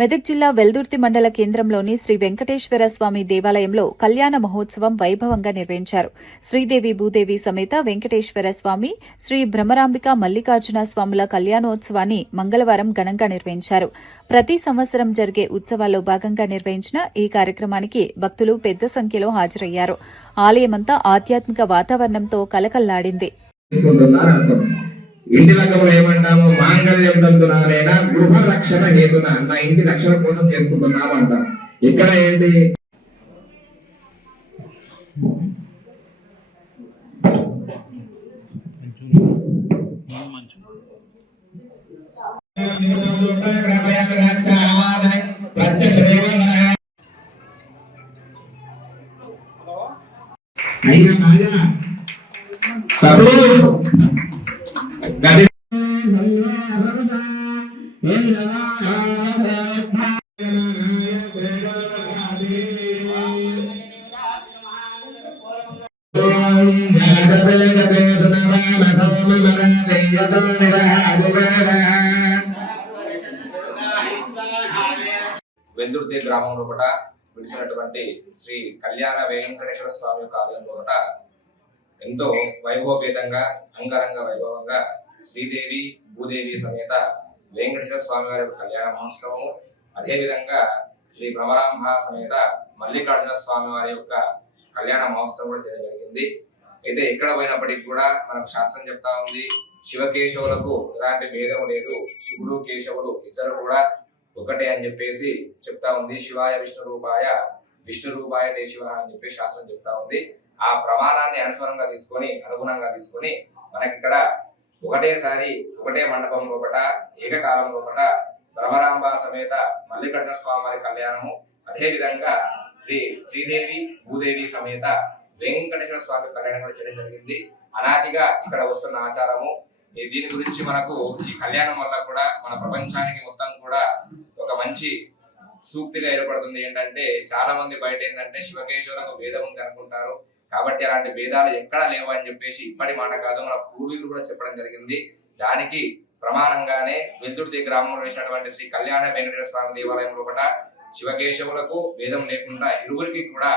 మెదక్ జిల్లా వెల్దుర్తి మండల కేంద్రంలోని శ్రీ వెంకటేశ్వర స్వామి దేవాలయంలో కళ్యాణ మహోత్సవం వైభవంగా నిర్వహించారు. శ్రీదేవి భూదేవి సమేత వెంకటేశ్వర స్వామి, శ్రీ భ్రమరాంబిక మల్లికార్జున స్వాముల కళ్యాణోత్సవాన్ని మంగళవారం ఘనంగా నిర్వహించారు. ప్రతి సంవత్సరం జరిగే ఉత్సవాల్లో భాగంగా నిర్వహించిన ఈ కార్యక్రమానికి భక్తులు పెద్ద సంఖ్యలో హాజరయ్యారు. ఆలయమంతా ఆధ్యాత్మిక వాతావరణంతో కలకల్లాడింది. ఇంటి రంగంలో ఏమంటాము, మాంగళ్యం తంతునానైనా గృహ రక్షణ హేతున, నా ఇంటి రక్షణ కోసం చేసుకుంటున్నాము అంటాం. ఇక్కడ ఏంటి, వెల్దుర్తి గ్రామంలో కూడా పిలిచినటువంటి శ్రీ కళ్యాణ వెంకటేశ్వర స్వామి యొక్క ఆలయంలో కూడా ఎంతో వైభవపేతంగా అంగరంగ వైభవంగా శ్రీదేవి భూదేవి సమేత వెంకటేశ్వర స్వామి వారి యొక్క కళ్యాణ మహోత్సవము, అదేవిధంగా శ్రీ భ్రమరాంబ సమేత మల్లికార్జున స్వామి వారి యొక్క కళ్యాణ మహోత్సవం కూడా చేయడం జరిగింది. అయితే ఎక్కడ పోయినప్పటికీ కూడా మనకు శాస్త్రం చెప్తా ఉంది, శివకేశవులకు ఎలాంటి భేదం లేదు, శివుడు కేశవుడు ఇద్దరు కూడా ఒకటే అని చెప్పేసి చెప్తా ఉంది. శివాయ విష్ణు రూపాయ తే శివ అని చెప్పి శాస్త్రం చెప్తా ఉంది. ఆ ప్రమాణాన్ని అనుగుణంగా తీసుకొని మనకి ఇక్కడ ఒకటేసారి ఒకటే మండపం లోపట ఏకకాలం లోపట భ్రమరాంబ సమేత మల్లికార్జున స్వామి వారి కళ్యాణము, అదేవిధంగా శ్రీదేవి భూదేవి సమేత వెంకటేశ్వర స్వామి కళ్యాణం కూడా చేయడం జరిగింది. అనాదిగా ఇక్కడ వస్తున్న ఆచారము. దీని గురించి మనకు ఈ కళ్యాణం వల్ల కూడా మన ప్రపంచానికి మొత్తం కూడా ఒక మంచి సూక్తిగా ఏర్పడుతుంది. ఏంటంటే చాలా మంది బయట ఏంటంటే శివకేశ్వరకు భేదం ఉంది అనుకుంటారు. కాబట్టి అలాంటి భేదాలు ఎక్కడా లేవు అని చెప్పేసి ఇప్పటి మాట కాదు, మన పూర్వీకులు కూడా చెప్పడం జరిగింది. దానికి ప్రమాణంగానే వెల్దుర్తి గ్రామంలో వేసినటువంటి శ్రీ కళ్యాణ వెంకటేశ్వర స్వామి దేవాలయం లోపల శివకేశవులకు భేదం లేకుండా ఇరువురికి కూడా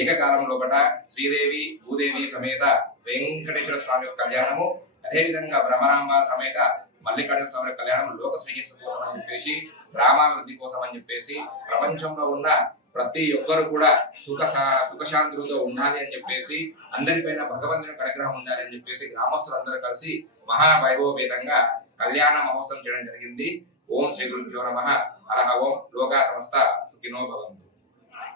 ఏకకాలం లోపల శ్రీదేవి భూదేవి సమేత వెంకటేశ్వర స్వామి యొక్క కళ్యాణము, అదేవిధంగా భ్రమరాంబ సమేత మల్లికార్జున స్వామి కళ్యాణం లోక శ్రేయస్సు కోసం అని చెప్పేసి, గ్రామాభివృద్ధి కోసం అని చెప్పేసి, ప్రపంచంలో ఉన్న ప్రతి ఒక్కరు కూడా సుఖశాంతులతో ఉండాలి అని చెప్పేసి, అందరిపైన భగవంతుని అనుగ్రహం ఉండాలి అని చెప్పేసి గ్రామస్తులందరూ కలిసి మహావైభవపేతంగా కళ్యాణ మహోత్సవం చేయడం జరిగింది. ఓం శ్రీ గురుభ్యో నమః. హరః ఓం. లోకా సమస్త సుఖినో భవంతు.